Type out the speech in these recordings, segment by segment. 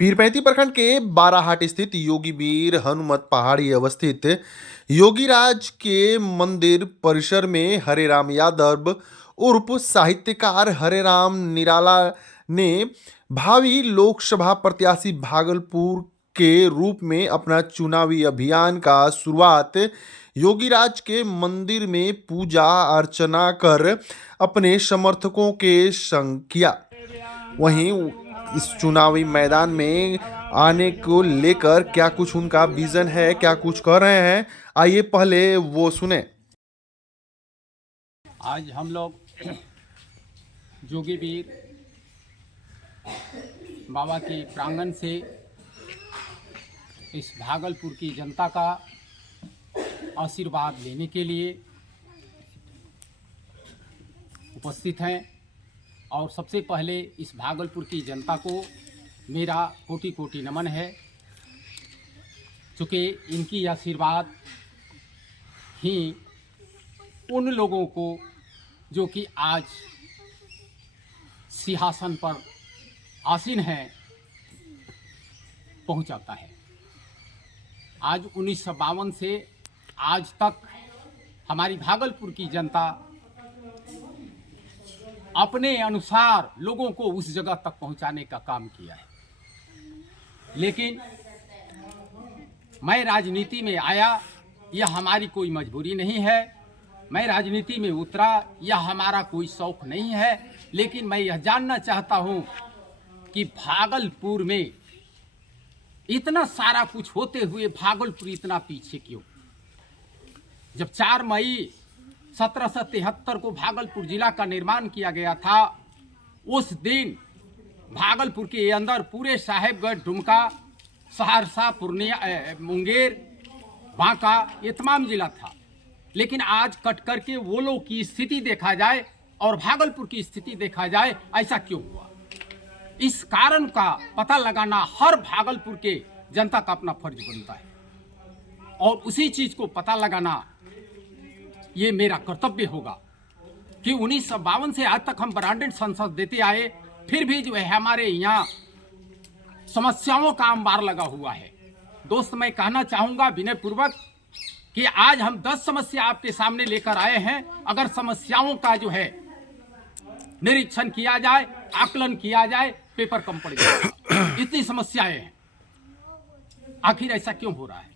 पीरपैंती प्रखंड के बाराहाट स्थित योगी वीर हनुमत पहाड़ी अवस्थित योगीराज के मंदिर परिसर में हरेराम यादव उर्फ साहित्यकार हरेराम निराला ने भावी लोकसभा प्रत्याशी भागलपुर के रूप में अपना चुनावी अभियान का शुरुआत योगीराज के मंदिर में पूजा अर्चना कर अपने समर्थकों के संग किया। वहीं इस चुनावी मैदान में आने को लेकर क्या कुछ उनका विजन है, क्या कुछ कर रहे हैं, आइए पहले वो सुने। आज हम लोग जोगी वीर बाबा के प्रांगण से इस भागलपुर की जनता का आशीर्वाद लेने के लिए उपस्थित हैं और सबसे पहले इस भागलपुर की जनता को मेरा कोटि कोटि नमन है, चूँकि इनकी आशीर्वाद ही उन लोगों को जो कि आज सिंहासन पर आसीन है पहुंचाता है। आज 1952 से आज तक हमारी भागलपुर की जनता अपने अनुसार लोगों को उस जगह तक पहुंचाने का काम किया है, लेकिन मैं राजनीति में आया, यह हमारी कोई मजबूरी नहीं है। मैं राजनीति में उतरा, यह हमारा कोई शौक नहीं है, लेकिन मैं यह जानना चाहता हूं कि भागलपुर में इतना सारा कुछ होते हुए भागलपुर इतना पीछे क्यों। जब 4 मई 1773 को भागलपुर जिला का निर्माण किया गया था, उस दिन भागलपुर के अंदर पूरे साहेबगढ़, दुमका, सहरसा, पूर्णिया, मुंगेर, बांका, ये तमाम जिला था। लेकिन आज कट करके वो लोग की स्थिति देखा जाए और भागलपुर की स्थिति देखा जाए, ऐसा क्यों हुआ? इस कारण का पता लगाना हर भागलपुर के जनता का अपना फर्ज बनता है और उसी चीज को पता लगाना ये मेरा कर्तव्य होगा कि 1952 से आज तक हम ब्रांडेड संसद देते आए, फिर भी जो है हमारे यहाँ समस्याओं का अंबार लगा हुआ है। दोस्त, मैं कहना चाहूंगा विनय पूर्वक कि आज हम 10 समस्या आपके सामने लेकर आए हैं। अगर समस्याओं का जो है निरीक्षण किया जाए, आकलन किया जाए, पेपर कम पड़ जाएगा। इतनी समस्याएं हैं, आखिर ऐसा क्यों हो रहा है?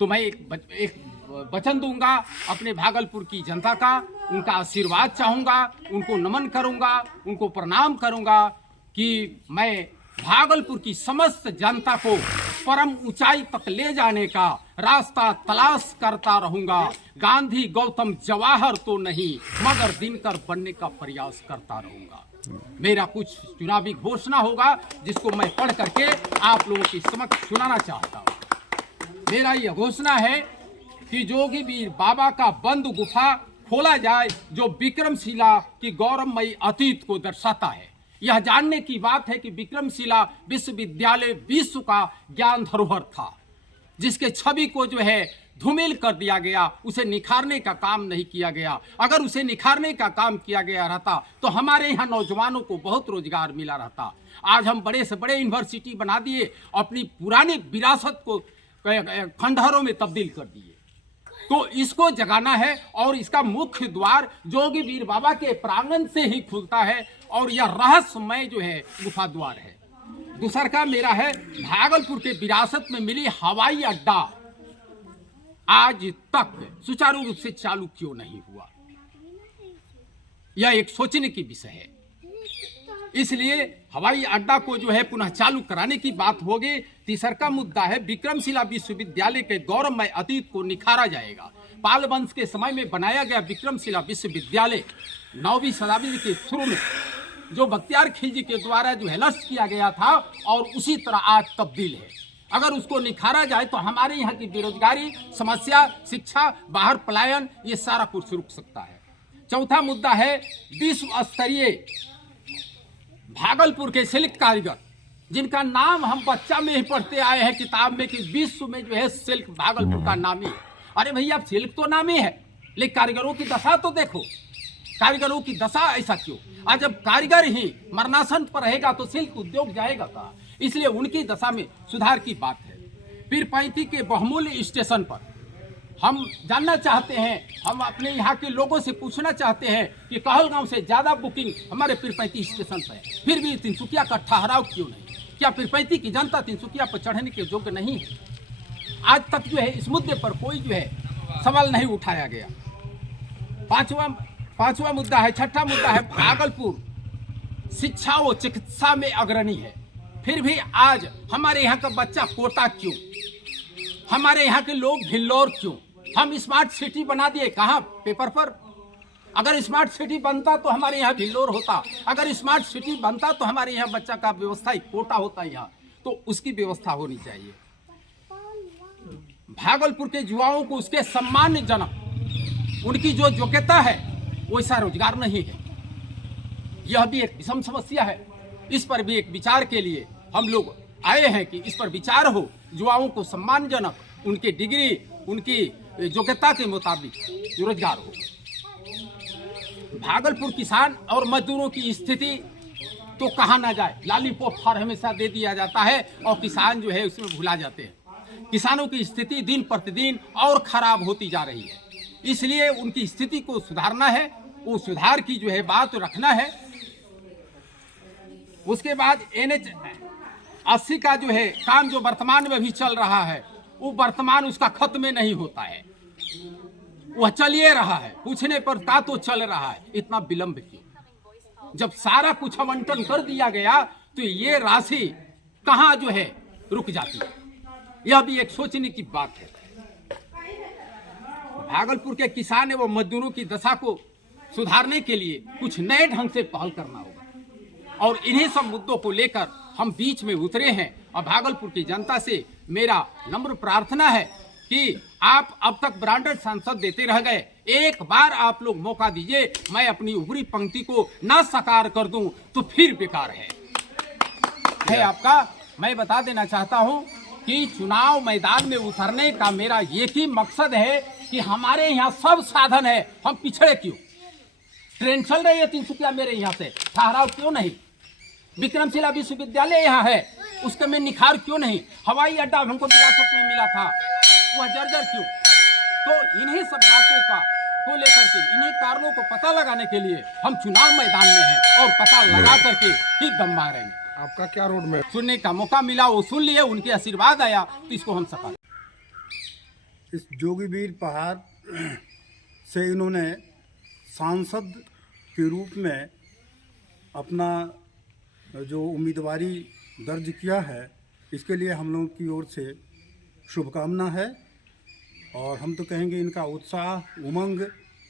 तो मैं एक वचन दूंगा अपने भागलपुर की जनता का, उनका आशीर्वाद चाहूंगा, उनको नमन करूंगा, उनको प्रणाम करूंगा कि मैं भागलपुर की समस्त जनता को परम ऊंचाई तक ले जाने का रास्ता तलाश करता रहूंगा। गांधी, गौतम, जवाहर तो नहीं, मगर दिनकर बनने का प्रयास करता रहूंगा। मेरा कुछ चुनावी घोषणा होगा जिसको मैं पढ़ करके आप लोगों की समक्ष सुनाना चाहता हूं। मेरा यह घोषणा है कि जोगी वीर बाबा का बंद गुफा खोला जाए, जो विक्रमशिला की गौरवमयी अतीत को दर्शाता है। यह जानने की बात है कि विक्रमशिला विश्वविद्यालय विश्व का ज्ञान धरोहर था, जिसके छवि को जो है धूमिल कर दिया गया, उसे निखारने का काम नहीं किया गया। अगर उसे निखारने का काम किया गया रहता तो हमारे यहाँ नौजवानों को बहुत रोजगार मिला रहता। आज हम बड़े से बड़े यूनिवर्सिटी बना दिए, अपनी पुरानी विरासत को खंडहरों में तब्दील कर दिए। तो इसको जगाना है और इसका मुख्य द्वार जोगी वीर बाबा के प्रांगण से ही खुलता है और यह रहस्यमय जो है गुफा द्वार है। दूसरा का मेरा है, भागलपुर के विरासत में मिली हवाई अड्डा आज तक सुचारू रूप से चालू क्यों नहीं हुआ? यह एक सोचने की विषय है। इसलिए हवाई अड्डा को जो है पुनः चालू कराने की बात होगी। तीसरा का मुद्दा है, विक्रमशिला विश्वविद्यालय के गौरवमय अतीत को निखारा जाएगा। पाल वंश के समय में बनाया गया विक्रमशिला विश्वविद्यालय 9वीं शताब्दी के शुरू में जो बख्तियार खिलजी के द्वारा जो है नष्ट किया गया था और उसी तरह आज तब्दील है। अगर उसको निखारा जाए तो हमारे यहाँ की बेरोजगारी समस्या, शिक्षा, बाहर पलायन, ये सारा कुछ रुक सकता है। चौथा मुद्दा है, विश्व स्तरीय भागलपुर के सिल्क कारीगर, जिनका नाम हम बच्चा में ही पढ़ते आए हैं किताब में कि विश्व में जो है सिल्क भागलपुर का नामी है। अरे भैया, सिल्क तो नामी है, लेकिन कारीगरों की दशा तो देखो। कारीगरों की दशा ऐसा क्यों? आज जब कारीगर ही मरणासन पर रहेगा तो सिल्क उद्योग जाएगा कहाँ? इसलिए उनकी दशा में सुधार की बात है। फिर 35 के बहुमूल्य स्टेशन पर हम जानना चाहते हैं, हम अपने यहाँ के लोगों से पूछना चाहते हैं कि कहलगांव से ज़्यादा बुकिंग हमारे पीरपैंती स्टेशन पर है, फिर भी तिनसुकिया का ठहराव क्यों नहीं? क्या पीरपैंती की जनता तिनसुकिया पर चढ़ने के योग्य नहीं है? आज तक जो है इस मुद्दे पर कोई जो है सवाल नहीं उठाया गया। पांचवा मुद्दा है, छठा मुद्दा है, भागलपुर शिक्षा व चिकित्सा में अग्रणी है, फिर भी आज हमारे यहाँ का बच्चा कोटा क्यों? हमारे यहाँ के लोग भिल्लौर क्यों? हम स्मार्ट सिटी बना दिए, कहाँ? पेपर पर। अगर स्मार्ट सिटी बनता तो हमारे यहाँ भिल्लौर होता, अगर स्मार्ट सिटी बनता तो हमारे यहाँ बच्चा का व्यवस्था कोटा होता यहाँ, तो उसकी व्यवस्था होनी चाहिए। भागलपुर के युवाओं को उसके सम्मानजनक उनकी जो योग्यता है वैसा रोजगार नहीं है। यह भी एक विषम समस्या है। इस पर भी एक विचार के लिए हम लोग आए हैं कि इस पर विचार हो, युवाओं को सम्मानजनक उनकी डिग्री, उनकी योग्यता के मुताबिक रोजगार हो। भागलपुर किसान और मजदूरों की स्थिति तो कहा ना जाए, लॉलीपॉप हर हमेशा दे दिया जाता है और किसान जो है उसमें भुला जाते हैं। किसानों की स्थिति दिन प्रतिदिन और खराब होती जा रही है, इसलिए उनकी स्थिति को सुधारना है, वो सुधार की जो है बात रखना है। उसके बाद NH 80 का जो है काम जो वर्तमान में भी चल रहा है, वो वर्तमान उसका खत्म में नहीं होता है, वह चलिए रहा है। पूछने पर ता तो चल रहा है, इतना विलंब क्यों? जब सारा कुछ आवंटन कर दिया गया तो ये राशि कहाँ जो है रुक जाती है? यह भी एक सोचने की बात है। भागलपुर के किसान एवं मजदूरों की दशा को सुधारने के लिए कुछ नए ढंग से पहल करना होगा और इन्हीं सब मुद्दों को लेकर हम बीच में उतरे हैं। और भागलपुर की जनता से मेरा नम्र प्रार्थना है कि आप अब तक ब्रांडेड सांसद देते रह गए, एक बार आप लोग मौका दीजिए, मैं अपनी ऊपरी पंक्ति को ना साकार कर दूं तो फिर बेकार है आपका। मैं बता देना चाहता हूं कि चुनाव मैदान में उतरने का मेरा एक ही मकसद है कि हमारे यहाँ सब साधन है, हम पिछड़े क्यों? ट्रेन चल रही है तिनसुकिया मेरे यहाँ से, ठहराव क्यों नहीं? विक्रमशिला विश्वविद्यालय यहाँ है, उसके में निखार क्यों नहीं? हवाई अड्डा हमको विरासत में मिला था, वह जर्जर क्यों? तो इन्हीं सब बातों को लेकर के, इन्हीं कारणों को पता लगाने के लिए हम चुनाव मैदान में हैं और पता लगा करके ही दम मारेंगे। आपका क्या रोड मैप? सुनने का मौका मिला, वो सुन लिए, उनके आशीर्वाद आया तो इसको हम सफल। इस जोगीबीर पहाड़ से इन्होंने सांसद के रूप में अपना जो उम्मीदवारी दर्ज किया है, इसके लिए हम लोगों की ओर से शुभकामना है। और हम तो कहेंगे इनका उत्साह, उमंग,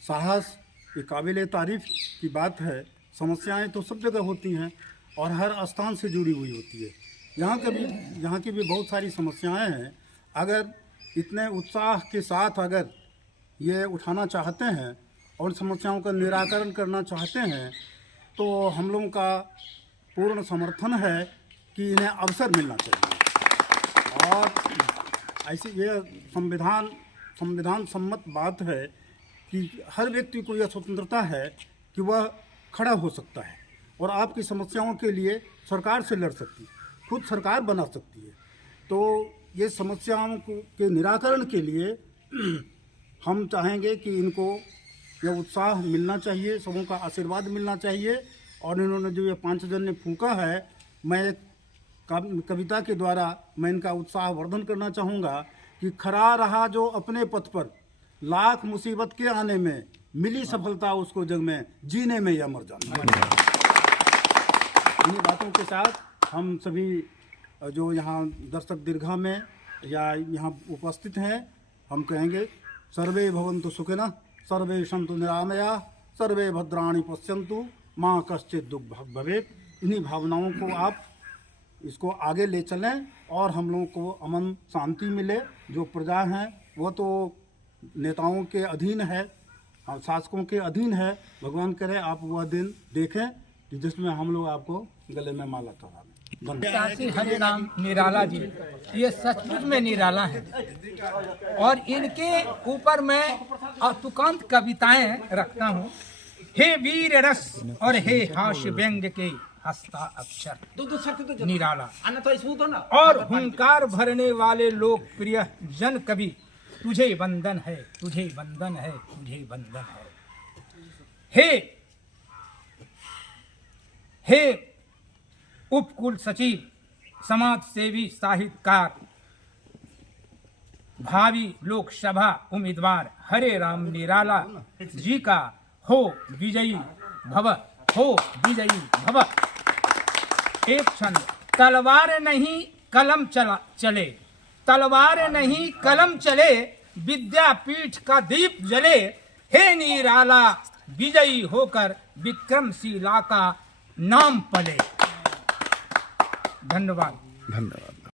साहस ये काबिल तारीफ की बात है। समस्याएं तो सब जगह होती हैं और हर स्थान से जुड़ी हुई होती है। यहाँ की भी बहुत सारी समस्याएं हैं। अगर इतने उत्साह के साथ अगर ये उठाना चाहते हैं और समस्याओं का निराकरण करना चाहते हैं तो हम लोगों का पूर्ण समर्थन है कि इन्हें अवसर मिलना चाहिए। और ऐसी ये संविधान सम्मत बात है कि हर व्यक्ति को यह स्वतंत्रता है कि वह खड़ा हो सकता है और आपकी समस्याओं के लिए सरकार से लड़ सकती है, खुद सरकार बना सकती है। तो ये समस्याओं के निराकरण के लिए हम चाहेंगे कि इनको यह उत्साह मिलना चाहिए, सबों का आशीर्वाद मिलना चाहिए। और इन्होंने जो ये 5 जन ने फूंका है, मैं एक कविता के द्वारा मैं इनका उत्साह वर्धन करना चाहूँगा कि खड़ा रहा जो अपने पथ पर, लाख मुसीबत के आने में मिली सफलता उसको जग में, जीने में या मर जाना। इन्हीं बातों के साथ हम सभी जो यहाँ दर्शक दीर्घा में या यहाँ उपस्थित हैं, हम कहेंगे सर्वे भवन्तु सुखिनः, सर्वे सन्तु निरामया, सर्वे भद्राणि पश्यन्तु, माँ कश्चित् दुःख भवेत्। इन्हीं भावनाओं को आप इसको आगे ले चलें और हम लोगों को अमन शांति मिले। जो प्रजा हैं वो तो नेताओं के अधीन है, शासकों के अधीन है। भगवान करे आप वह दिन देखें कि जिसमें हम लोग आपको गले में माला चढ़ा दें। शासी हरिनाम निराला जी, ये सचमुच में निराला है और इनके ऊपर मैं अतुकांत कविताएं रखता हूँ। हे वीर रस और हे हास्य व्यंग के हस्ताक्षर निराला और हुंकार भरने वाले लोग प्रिय जन कवि, तुझे वंदन है, तुझे वंदन है, तुझे वंदन है। हे उपकुल सचिव, समाज सेवी, साहित्यकार, भावी लोकसभा उम्मीदवार हरे राम निराला जी का हो विजयी भव, हो विजयी भव। एक क्षण, तलवार नहीं कलम चले, तलवार नहीं कलम चले, विद्यापीठ का दीप जले। हे निराला विजयी होकर विक्रमशिला का नाम पले। धन्यवाद। धन्यवाद।